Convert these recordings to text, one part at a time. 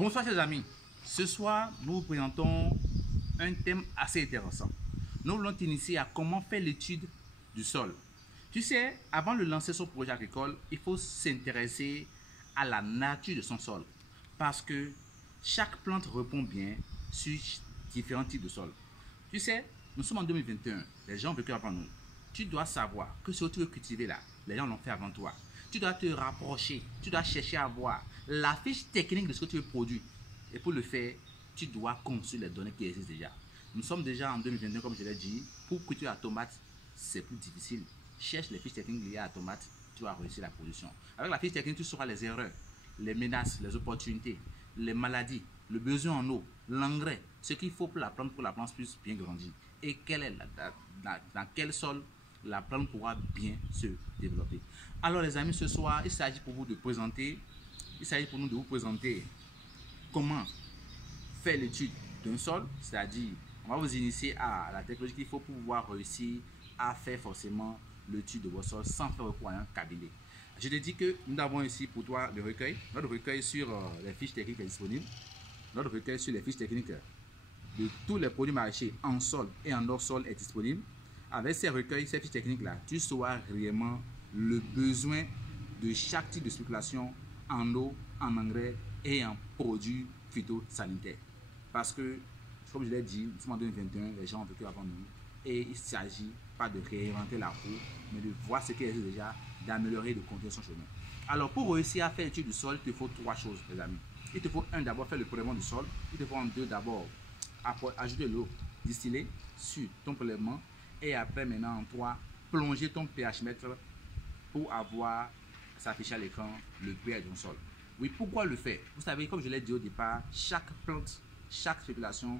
Bonsoir chers amis, ce soir nous vous présentons un thème assez intéressant. Nous voulons t'initier à comment faire l'étude du sol. Tu sais, avant de lancer son projet agricole, il faut s'intéresser à la nature de son sol. Parce que chaque plante répond bien sur différents types de sol. Tu sais, nous sommes en 2021, les gens ont vécu avant nous. Tu dois savoir que ce que tu veux cultiver là, les gens l'ont fait avant toi. Tu dois te rapprocher, tu dois chercher à voir la fiche technique de ce que tu veux produire. Et pour le faire, tu dois construire les données qui existent déjà. Nous sommes déjà en 2022, comme je l'ai dit. Pour cultiver la tomate, c'est plus difficile. Cherche les fiches techniques liées à la tomate, tu vas réussir la production. Avec la fiche technique, tu sauras les erreurs, les menaces, les opportunités, les maladies, le besoin en eau, l'engrais, ce qu'il faut pour la plante puisse bien grandir. Et quel est dans quel sol la plante pourra bien se développer. Alors les amis, ce soir, il s'agit pour nous de vous présenter comment faire l'étude d'un sol, c'est-à-dire on va vous initier à la technologie qu'il faut pour pouvoir réussir à faire forcément l'étude de votre sol sans faire recours à un cabinet. Je te dis que nous avons ici pour toi le recueil, notre recueil sur les fiches techniques est disponible, notre recueil sur les fiches techniques de tous les produits maraîchers en sol et en hors sol est disponible. Avec ces recueils, ces fiches techniques-là, tu sauras réellement le besoin de chaque type de spéculation en eau, en engrais et en produits phytosanitaires. Parce que, comme je l'ai dit, nous sommes en 2021, les gens ont vécu avant nous. Et il ne s'agit pas de réinventer la roue, mais de voir ce qui existe déjà, d'améliorer et de continuer son chemin. Alors, pour réussir à faire l'étude du sol, il te faut trois choses, les amis. Il te faut d'abord faire le prélèvement du sol. Il te faut d'abord ajouter l'eau distillée sur ton prélèvement. Et après, maintenant, en 3, plonger ton pH mètre pour avoir s'afficher à l'écran le pH de ton sol. Oui, pourquoi le faire? Vous savez, comme je l'ai dit au départ, chaque plante, chaque spéculation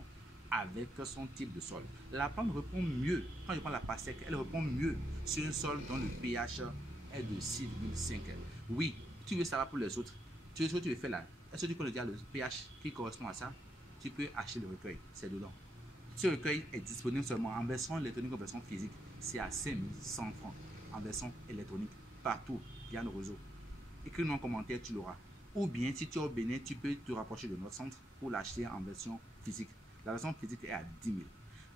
avec son type de sol. La plante répond mieux, quand je prends la pastèque, elle répond mieux sur un sol dont le pH est de 6,5. Oui, tu veux savoir pour les autres, tu veux ce que tu veux faire là. Est-ce que tu connais déjà le pH qui correspond à ça? Tu peux acheter le recueil, c'est dedans. Ce recueil est disponible seulement en version électronique ou en version physique. C'est à 5100 francs. En version électronique, partout, via nos réseaux. Écris-nous en commentaire, tu l'auras. Ou bien, si tu es au Bénin, tu peux te rapprocher de notre centre pour l'acheter en version physique. La version physique est à 10 000.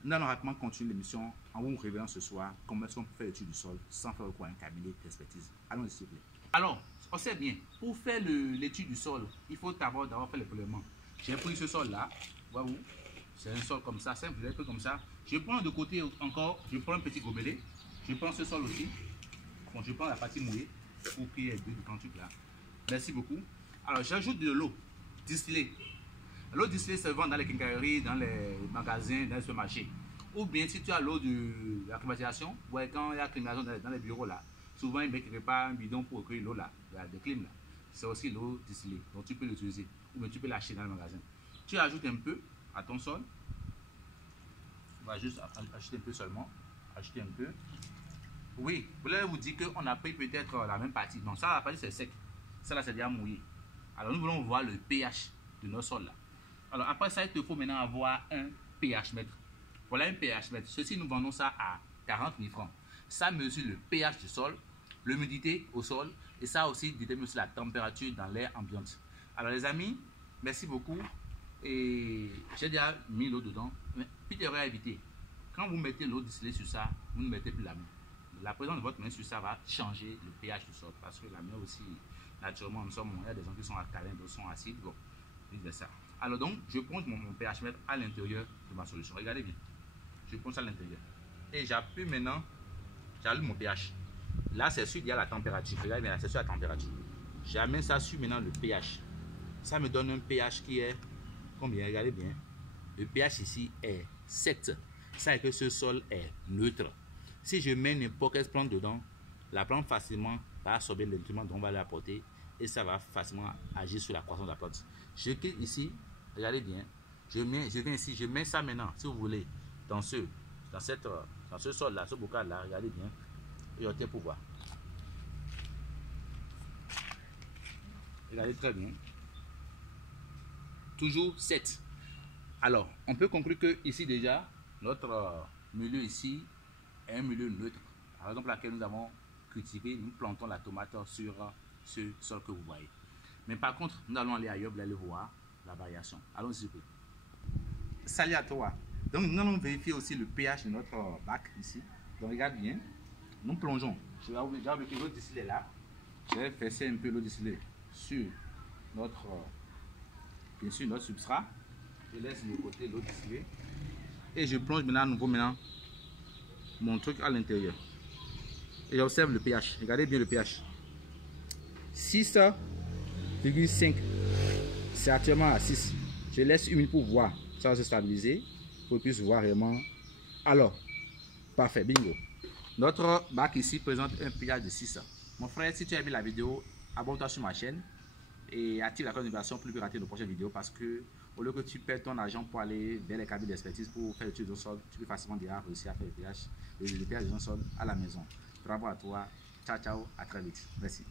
Nous allons rapidement continuer l'émission en vous révélant ce soir comment est-ce qu'on peut faire l'étude du sol sans faire recours à un cabinet d'expertise. Allons-y, s'il vous plaît. Alors, on sait bien, pour faire l'étude du sol, il faut d'abord faire le prélèvement. J'ai pris ce sol-là, voyez-vous. C'est un sol comme ça, simple, je l'ai pris comme ça. Je prends de côté encore, je prends un petit gobelet. Je prends ce sol aussi. Bon, je prends la partie mouillée pour qu'il y ait deux trucs là. Merci beaucoup. Alors, j'ajoute de l'eau distillée. L'eau distillée se vend dans les quincailleries, dans les magasins, dans les supermarchés. Ou bien, si tu as l'eau de la climatisation, ouais, quand il y a climatisation dans les bureaux là, souvent ils mettent quelque part un bidon pour recueillir l'eau là, il y a des clims là. C'est aussi l'eau distillée, donc tu peux l'utiliser. Ou bien tu peux l'acheter dans le magasin. Tu ajoutes un peu à ton sol. On va juste acheter un peu seulement. Acheter un peu. Oui, vous voulez vous dire qu'on a pris peut-être la même partie. Non, ça, la partie c'est sec. Ça là, c'est déjà mouillé. Alors, nous voulons voir le pH de nos sols là. Alors, après ça, il te faut maintenant avoir un pH mètre. Voilà un pH mètre. Ceci, nous vendons ça à 40 000 francs. Ça mesure le pH du sol, l'humidité au sol et ça aussi détermine aussi la température dans l'air ambiante. Alors, les amis, merci beaucoup. Et j'ai déjà mis l'eau dedans. Mais puis tu à éviter. Quand vous mettez l'eau distillée sur ça, vous ne mettez plus la main. La présence de votre main sur ça va changer le pH du sol. Parce que la main aussi, naturellement, il y a des gens qui sont alcalins, d'autres sont acides. Bon, vice ça. Alors donc, je pose mon pH mètre à l'intérieur de ma solution. Regardez bien. Je pose ça à l'intérieur. Et j'appuie maintenant, j'allume mon pH. Là, c'est sûr, il y a la température. Regardez bien, c'est sur la température. J'amène ça sur maintenant le pH. Ça me donne un pH qui est combien? Regardez bien. Le pH ici est 7. Ça veut dire que ce sol est neutre. Si je mets n'importe quelle plante dedans, la plante facilement va absorber les nutriments dont on va lui apporter et ça va facilement agir sur la croissance de la plante. Je clique ici, regardez bien. Je viens ici, je mets ça maintenant, si vous voulez, dans ce sol-là, ce bocal-là, regardez bien. Et on pour voir. Regardez très bien. Toujours 7. Alors, on peut conclure que ici déjà, notre milieu ici est un milieu neutre. Par exemple, laquelle nous avons cultivé, nous plantons la tomate sur ce sol que vous voyez. Mais par contre, nous allons aller ailleurs, vous allez voir. la variation. Allons-y, s'il vous plaît. Salut à toi. Donc, nous allons vérifier aussi le pH de notre bac ici. Donc, regarde bien. Nous plongeons. Je vais ouvrir l'eau distillée là. Je vais verser un peu l'eau distillée sur notre, bien sûr, notre substrat. Je laisse de côté l'eau distillée. Et je plonge maintenant à nouveau mon truc à l'intérieur. Et j'observe le pH. Regardez bien le pH. 6,5. C'est actuellement à 6. Je laisse 1 minute pour voir. Ça va se stabiliser. Pour que puisse voir vraiment. Alors, parfait, bingo. Notre bac ici présente un pH de 6. Mon frère, si tu as aimé la vidéo, abonne-toi sur ma chaîne et active la cloche de notification pour ne plus rater nos prochaines vidéos, parce que au lieu que tu perds ton argent pour aller vers les cabines d'expertise pour faire l'étude de sol, tu peux facilement déjà réussir à faire le pH de ton sol à la maison. Bravo à toi. Ciao, ciao. À très vite. Merci.